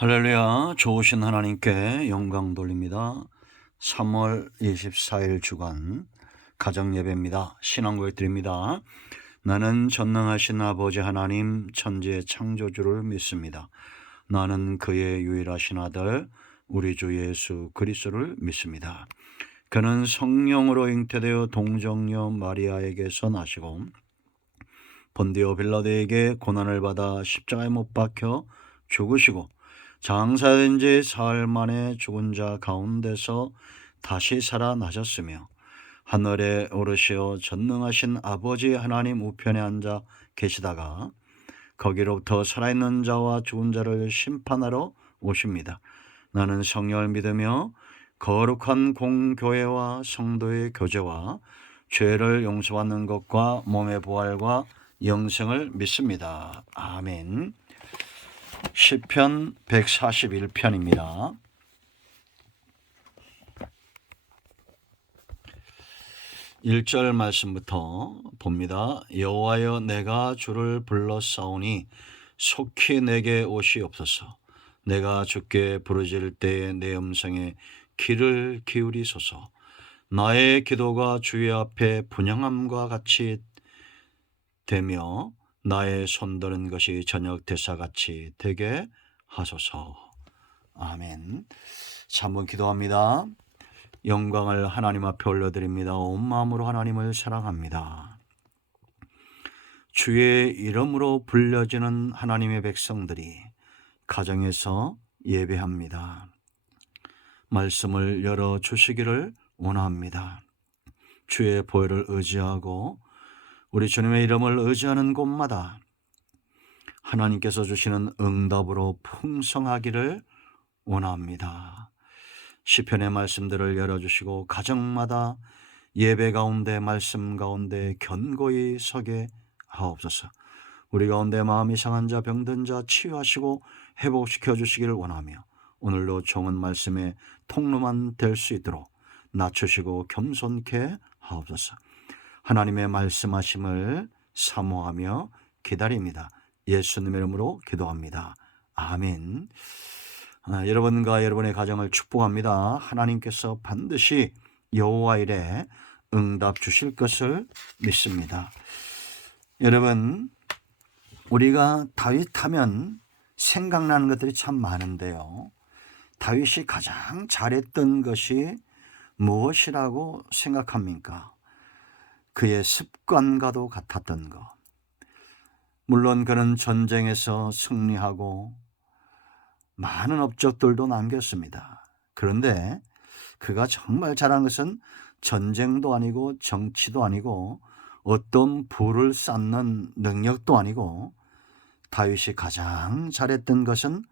할렐루야. 좋으신 하나님께 영광 돌립니다. 3월 24일 주간 가정예배입니다. 신앙고백 드립니다. 나는 전능하신 아버지 하나님 천지의 창조주를 믿습니다. 나는 그의 유일하신 아들 우리 주 예수 그리스도를 믿습니다. 그는 성령으로 잉태되어 동정녀 마리아에게서 나시고 본디오 빌라도에게 고난을 받아 십자가에 못 박혀 죽으시고 장사된 지 사흘 만에 죽은 자 가운데서 다시 살아나셨으며 하늘에 오르시어 전능하신 아버지 하나님 우편에 앉아 계시다가 거기로부터 살아있는 자와 죽은 자를 심판하러 오십니다. 나는 성령을 믿으며 거룩한 공교회와 성도의 교제와 죄를 용서받는 것과 몸의 부활과 영생을 믿습니다. 아멘. 시편 141편입니다. 1절 말씀부터 봅니다. 여호와여 내가 주를 불러싸우니 속히 내게 오시옵소서. 내가 주께 부르짖을 때에 내 음성에 귀를 기울이소서. 나의 기도가 주의 앞에 분향함과 같이 되며 나의 손드는 것이 저녁 대사같이 되게 하소서. 아멘. 자, 한번 기도합니다. 영광을 하나님 앞에 올려드립니다. 온 마음으로 하나님을 사랑합니다. 주의 이름으로 불려지는 하나님의 백성들이 가정에서 예배합니다. 말씀을 열어주시기를 원합니다. 주의 보혈을 의지하고 우리 주님의 이름을 의지하는 곳마다 하나님께서 주시는 응답으로 풍성하기를 원합니다. 시편의 말씀들을 열어주시고 가정마다 예배 가운데 말씀 가운데 견고히 서게 하옵소서. 우리 가운데 마음이 상한 자 병든 자 치유하시고 회복시켜 주시기를 원하며 오늘도 좋은 말씀의 통로만 될 수 있도록 낮추시고 겸손케 하옵소서. 하나님의 말씀하심을 사모하며 기다립니다. 예수님의 이름으로 기도합니다. 아멘. 여러분과 여러분의 가정을 축복합니다. 하나님께서 반드시 여호와 일에 응답 주실 것을 믿습니다. 여러분, 우리가 다윗하면 생각나는 것들이 참 많은데요. 다윗이 가장 잘했던 것이 무엇이라고 생각합니까? 그의 습관과도 같았던 것. 물론 그는 전쟁에서 승리하고 많은 업적들도 남겼습니다. 그런데 그가 정말 잘한 것은 전쟁도 아니고 정치도 아니고 어떤 부를 쌓는 능력도 아니고 다윗이 가장 잘했던 것은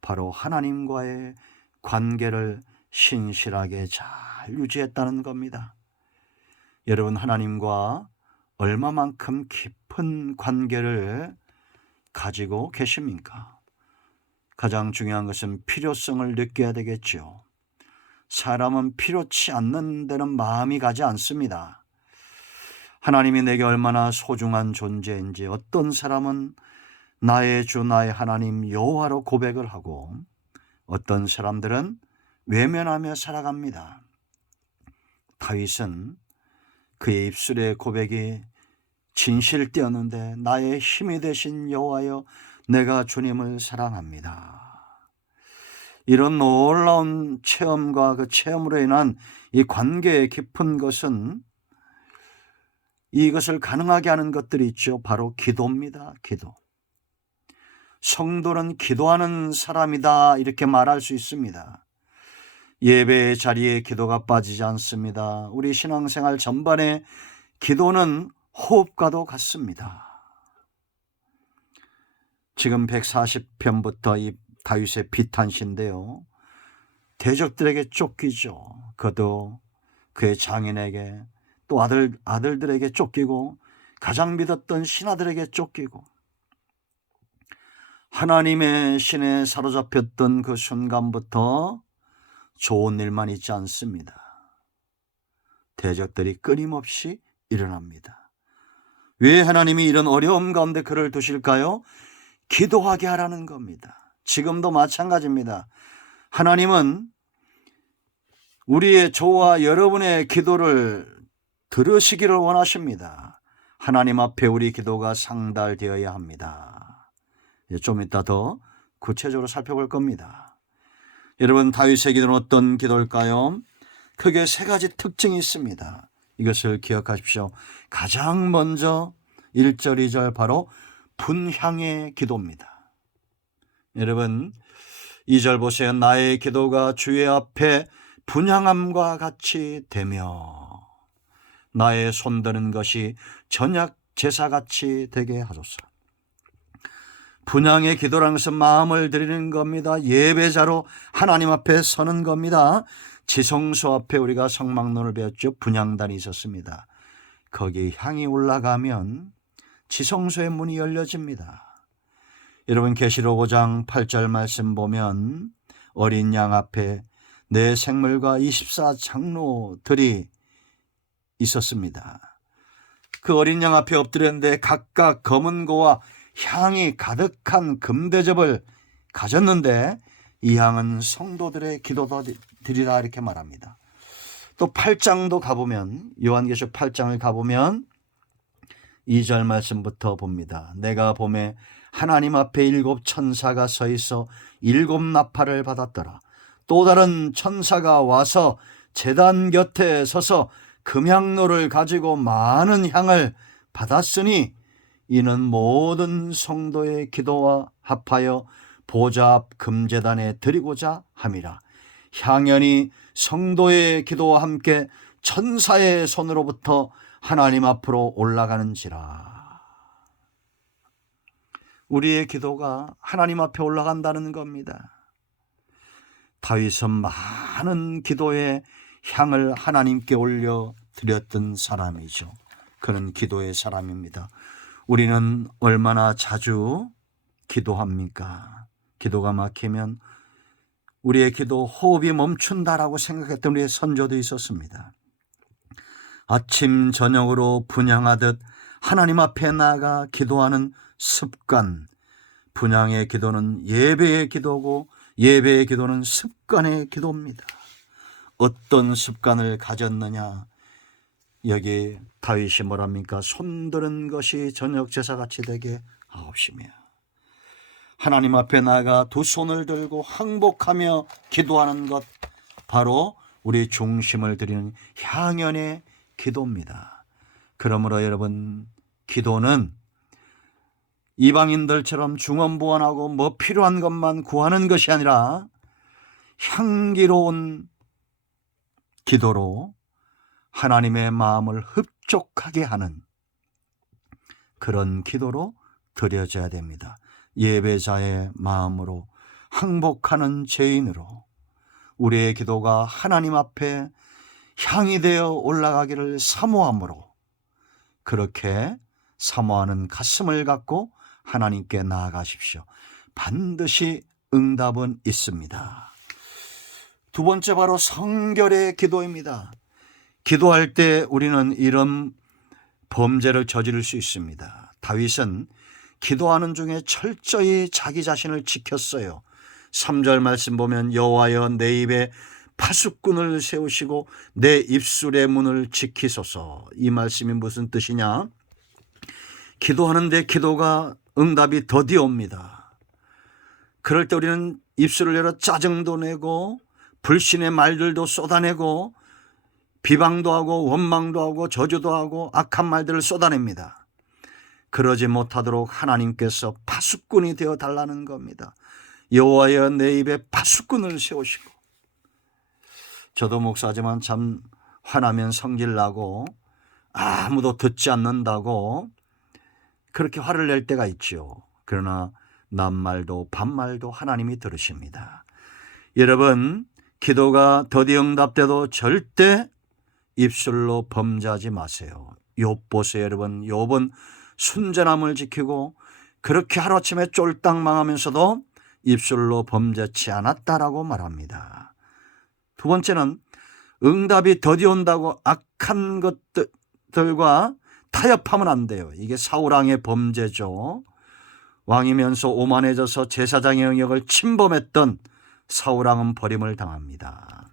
바로 하나님과의 관계를 신실하게 잘 유지했다는 겁니다. 여러분, 하나님과 얼마만큼 깊은 관계를 가지고 계십니까? 가장 중요한 것은 필요성을 느껴야 되겠죠. 사람은 필요치 않는 데는 마음이 가지 않습니다. 하나님이 내게 얼마나 소중한 존재인지 어떤 사람은 나의 주 나의 하나님 여호와로 고백을 하고 어떤 사람들은 외면하며 살아갑니다. 다윗은 그의 입술의 고백이 진실되었는데 나의 힘이 되신 여호와여 내가 주님을 사랑합니다. 이런 놀라운 체험과 그 체험으로 인한 이 관계의 깊은 것은 이것을 가능하게 하는 것들이 있죠. 바로 기도입니다. 기도. 성도는 기도하는 사람이다 이렇게 말할 수 있습니다. 예배의 자리에 기도가 빠지지 않습니다. 우리 신앙생활 전반에 기도는 호흡과도 같습니다. 지금 140편부터 이 다윗의 비탄시인데요. 대적들에게 쫓기죠. 그도 그의 장인에게 또 아들들에게 쫓기고 가장 믿었던 신하들에게 쫓기고 하나님의 신에 사로잡혔던 그 순간부터 좋은 일만 있지 않습니다. 대적들이 끊임없이 일어납니다. 왜 하나님이 이런 어려움 가운데 그를 두실까요? 기도하게 하라는 겁니다. 지금도 마찬가지입니다. 하나님은 우리의 저와 여러분의 기도를 들으시기를 원하십니다. 하나님 앞에 우리 기도가 상달되어야 합니다. 좀 이따 더 구체적으로 살펴볼 겁니다. 여러분, 다윗의 기도는 어떤 기도일까요? 크게 세 가지 특징이 있습니다. 이것을 기억하십시오. 가장 먼저 1절, 2절 바로 분향의 기도입니다. 여러분, 2절 보세요. 나의 기도가 주의 앞에 분향함과 같이 되며 나의 손드는 것이 전약 제사같이 되게 하소서. 분향의 기도라는 것은 마음을 드리는 겁니다. 예배자로 하나님 앞에 서는 겁니다. 지성소 앞에 우리가 성막론을 배웠죠. 분향단이 있었습니다. 거기 향이 올라가면 지성소의 문이 열려집니다. 여러분, 계시록 5장 8절 말씀 보면 어린 양 앞에 내 생물과 24장로들이 있었습니다. 그 어린 양 앞에 엎드렸는데 각각 검은 고와 향이 가득한 금대접을 가졌는데 이 향은 성도들의 기도들이라 이렇게 말합니다. 또 8장도 가보면, 요한계시록 8장을 가보면 2절 말씀부터 봅니다. 내가 봄에 하나님 앞에 7 천사가 서 있어 7 나팔을 받았더라. 또 다른 천사가 와서 제단 곁에 서서 금향로를 가지고 많은 향을 받았으니 이는 모든 성도의 기도와 합하여 보좌 앞 금제단에 드리고자 함이라. 향연이 성도의 기도와 함께 천사의 손으로부터 하나님 앞으로 올라가는지라. 우리의 기도가 하나님 앞에 올라간다는 겁니다. 다윗은 많은 기도의 향을 하나님께 올려 드렸던 사람이죠. 그는 기도의 사람입니다. 우리는 얼마나 자주 기도합니까? 기도가 막히면 우리의 기도 호흡이 멈춘다라고 생각했던 우리의 선조도 있었습니다. 아침 저녁으로 분향하듯 하나님 앞에 나아가 기도하는 습관. 분향의 기도는 예배의 기도고 예배의 기도는 습관의 기도입니다. 어떤 습관을 가졌느냐? 여기 다윗이 뭐랍니까? 손드는 것이 저녁 제사같이 되게 하옵시며. 하나님 앞에 나아가 두 손을 들고 항복하며 기도하는 것, 바로 우리 중심을 드리는 향연의 기도입니다. 그러므로 여러분, 기도는 이방인들처럼 중언부언하고 뭐 필요한 것만 구하는 것이 아니라 향기로운 기도로 하나님의 마음을 흡족하게 하는 그런 기도로 드려져야 됩니다. 예배자의 마음으로, 항복하는 죄인으로 우리의 기도가 하나님 앞에 향이 되어 올라가기를 사모함으로, 그렇게 사모하는 가슴을 갖고 하나님께 나아가십시오. 반드시 응답은 있습니다. 두 번째, 바로 성결의 기도입니다. 기도할 때 우리는 이런 범죄를 저지를 수 있습니다. 다윗은 기도하는 중에 철저히 자기 자신을 지켰어요. 3절 말씀 보면 여호와여 내 입에 파수꾼을 세우시고 내 입술의 문을 지키소서. 이 말씀이 무슨 뜻이냐? 기도하는데 기도가 응답이 더디 옵니다. 그럴 때 우리는 입술을 열어 짜증도 내고 불신의 말들도 쏟아내고 비방도 하고 원망도 하고 저주도 하고 악한 말들을 쏟아냅니다. 그러지 못하도록 하나님께서 파수꾼이 되어 달라는 겁니다. 여호와여 내 입에 파수꾼을 세우시고. 저도 목사지만 참 화나면 성질나고 아무도 듣지 않는다고 그렇게 화를 낼 때가 있죠. 그러나 낮말도 밤말도 하나님이 들으십니다. 여러분, 기도가 더디 응답돼도 절대 입술로 범죄하지 마세요. 욥 보세요. 여러분, 욥은 순전함을 지키고 그렇게 하루아침에 쫄딱 망하면서도 입술로 범죄치 않았다라고 말합니다. 두 번째는 응답이 더디 온다고 악한 것들과 타협하면 안 돼요. 이게 사울왕의 범죄죠. 왕이면서 오만해져서 제사장의 영역을 침범했던 사울왕은 버림을 당합니다.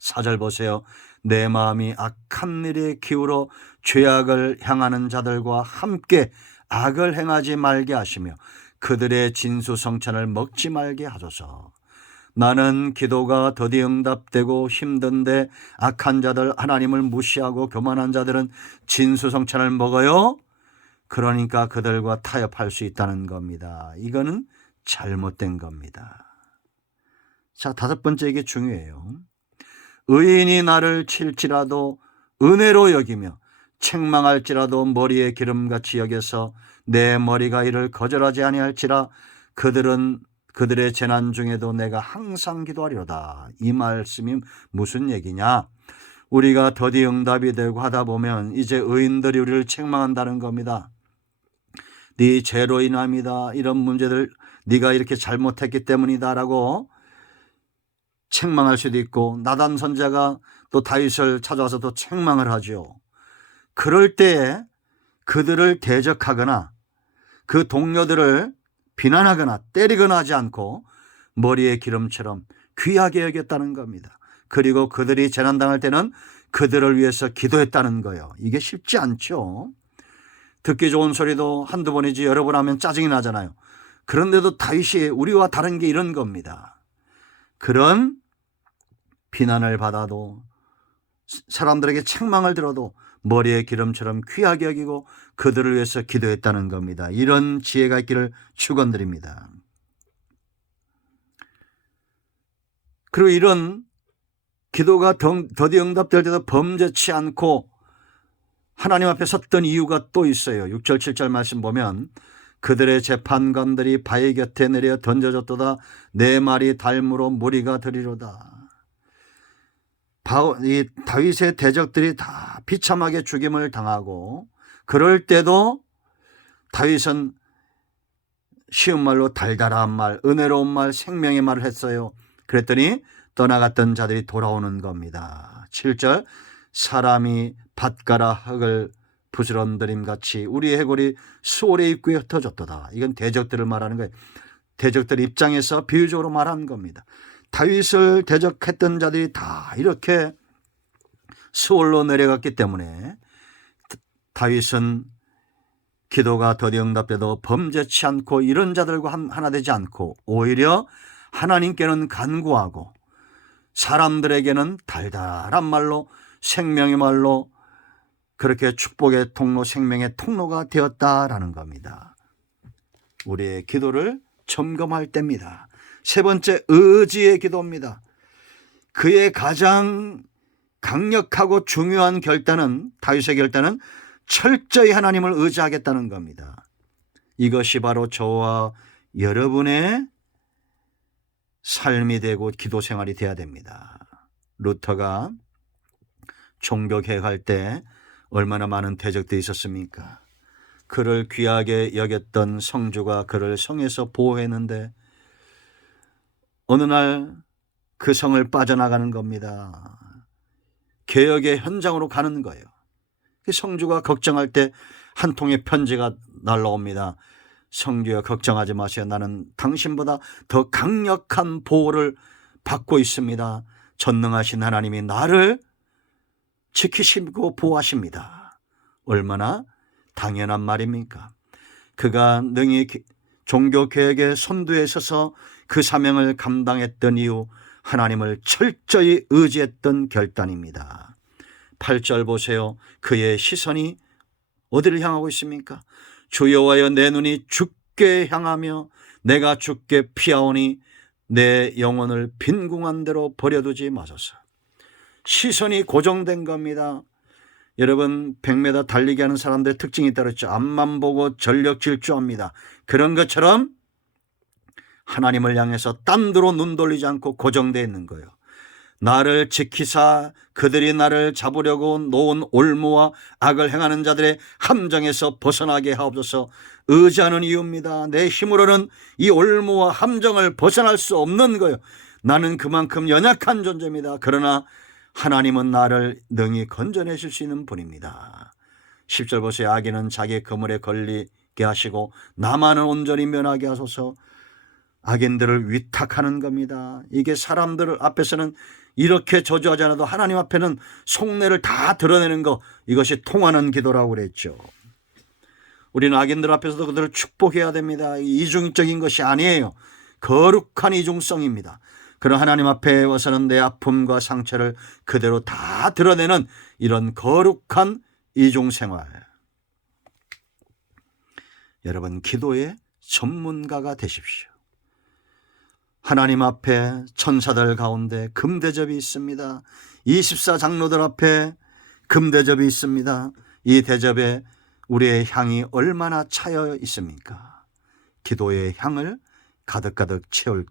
4절 보세요. 내 마음이 악한 일에 기울어 죄악을 향하는 자들과 함께 악을 행하지 말게 하시며 그들의 진수성찬을 먹지 말게 하소서. 나는 기도가 더디 응답되고 힘든데 악한 자들, 하나님을 무시하고 교만한 자들은 진수성찬을 먹어요. 그러니까 그들과 타협할 수 있다는 겁니다. 이거는 잘못된 겁니다. 자, 5번째, 이게 중요해요. 의인이 나를 칠지라도 은혜로 여기며 책망할지라도 머리에 기름같이 여겨서 내 머리가 이를 거절하지 아니할지라 그들의 재난 중에도 내가 항상 기도하리로다. 이 말씀이 무슨 얘기냐? 우리가 더디 응답이 되고 하다 보면 이제 의인들이 우리를 책망한다는 겁니다. 네 죄로 인함이다. 이런 문제들 네가 이렇게 잘못했기 때문이다 라고 책망할 수도 있고, 나단 선지자가 또 다윗을 찾아와서 또 책망을 하죠. 그럴 때에 그들을 대적하거나 그 동료들을 비난하거나 때리거나 하지 않고 머리에 기름처럼 귀하게 여겼다는 겁니다. 그리고 그들이 재난당할 때는 그들을 위해서 기도했다는 거예요. 이게 쉽지 않죠. 듣기 좋은 소리도 한두 번이지 여러 번 하면 짜증이 나잖아요. 그런데도 다윗이 우리와 다른 게 이런 겁니다. 그런 비난을 받아도, 사람들에게 책망을 들어도 머리에 기름처럼 귀하게 여기고 그들을 위해서 기도했다는 겁니다. 이런 지혜가 있기를 축원드립니다. 그리고 이런 기도가 더디 응답될 때도 범죄치 않고 하나님 앞에 섰던 이유가 또 있어요. 6절 7절 말씀 보면 그들의 재판관들이 바위 곁에 내려 던져졌도다. 내 말이 달무로 무리가 되리로다. 이 다윗의 대적들이 다 비참하게 죽임을 당하고, 그럴 때도 다윗은 쉬운 말로 달달한 말, 은혜로운 말, 생명의 말을 했어요. 그랬더니 떠나갔던 자들이 돌아오는 겁니다. 7절 사람이 밭가라 흙을 부스럼들임같이 우리의 해골이 수월의 입구에 흩어졌도다. 이건 대적들을 말하는 거예요. 대적들 입장에서 비유적으로 말한 겁니다. 다윗을 대적했던 자들이 다 이렇게 수월로 내려갔기 때문에 다윗은 기도가 더디 응답돼도 범죄치 않고 이런 자들과 하나 되지 않고 오히려 하나님께는 간구하고 사람들에게는 달달한 말로, 생명의 말로 그렇게 축복의 통로, 생명의 통로가 되었다라는 겁니다. 우리의 기도를 점검할 때입니다. 3번째, 의지의 기도입니다. 그의 가장 강력하고 중요한 결단은, 다윗의 결단은 철저히 하나님을 의지하겠다는 겁니다. 이것이 바로 저와 여러분의 삶이 되고 기도 생활이 되어야 됩니다. 루터가 종교개혁할 때 얼마나 많은 대적들이 있었습니까? 그를 귀하게 여겼던 성주가 그를 성에서 보호했는데 어느 날 그 성을 빠져나가는 겁니다. 개혁의 현장으로 가는 거예요. 성주가 걱정할 때 한 통의 편지가 날라옵니다. 성주여 걱정하지 마세요. 나는 당신보다 더 강력한 보호를 받고 있습니다. 전능하신 하나님이 나를 지키시고 보호하십니다. 얼마나 당연한 말입니까? 그가 능히 종교개혁의 선두에 서서 그 사명을 감당했던 이유, 하나님을 철저히 의지했던 결단입니다. 8절 보세요. 그의 시선이 어디를 향하고 있습니까? 주 여호와여 내 눈이 주께 향하며 내가 주께 피하오니 내 영혼을 빈궁한 대로 버려두지 마소서. 시선이 고정된 겁니다. 여러분 100m 달리기 하는 사람들의 특징이 있다고 했죠. 앞만 보고 전력 질주합니다. 그런 것처럼 하나님을 향해서 딴 데로 눈 돌리지 않고 고정되어 있는 거예요. 나를 지키사 그들이 나를 잡으려고 놓은 올무와 악을 행하는 자들의 함정에서 벗어나게 하옵소서. 의지하는 이유입니다. 내 힘으로는 이 올무와 함정을 벗어날 수 없는 거예요. 나는 그만큼 연약한 존재입니다. 그러나 하나님은 나를 능히 건져내실 수 있는 분입니다. 10절 보세요. 악인은 자기 그물에 걸리 받게 하시고 나만은 온전히 면하게 하소서. 악인들을 위탁하는 겁니다. 이게 사람들 앞에서는 이렇게 저주하지 않아도 하나님 앞에는 속내를 다 드러내는 거, 이것이 통하는 기도라고 그랬죠. 우리는 악인들 앞에서도 그들을 축복해야 됩니다. 이중적인 것이 아니에요. 거룩한 이중성입니다. 그런 하나님 앞에 와서는 내 아픔과 상처를 그대로 다 드러내는 이런 거룩한 이중생활. 여러분, 기도의 전문가가 되십시오. 하나님 앞에 천사들 가운데 금대접이 있습니다. 24장로들 앞에 금대접이 있습니다. 이 대접에 우리의 향이 얼마나 차여 있습니까? 기도의 향을 가득가득 채울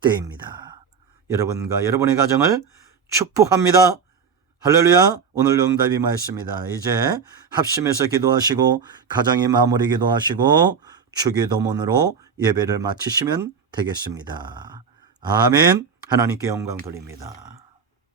때입니다. 여러분과 여러분의 가정을 축복합니다. 할렐루야. 오늘 응답이 많습니다. 이제 합심해서 기도하시고 가정의 마무리 기도하시고 주기도문으로 예배를 마치시면 되겠습니다. 아멘. 하나님께 영광 돌립니다.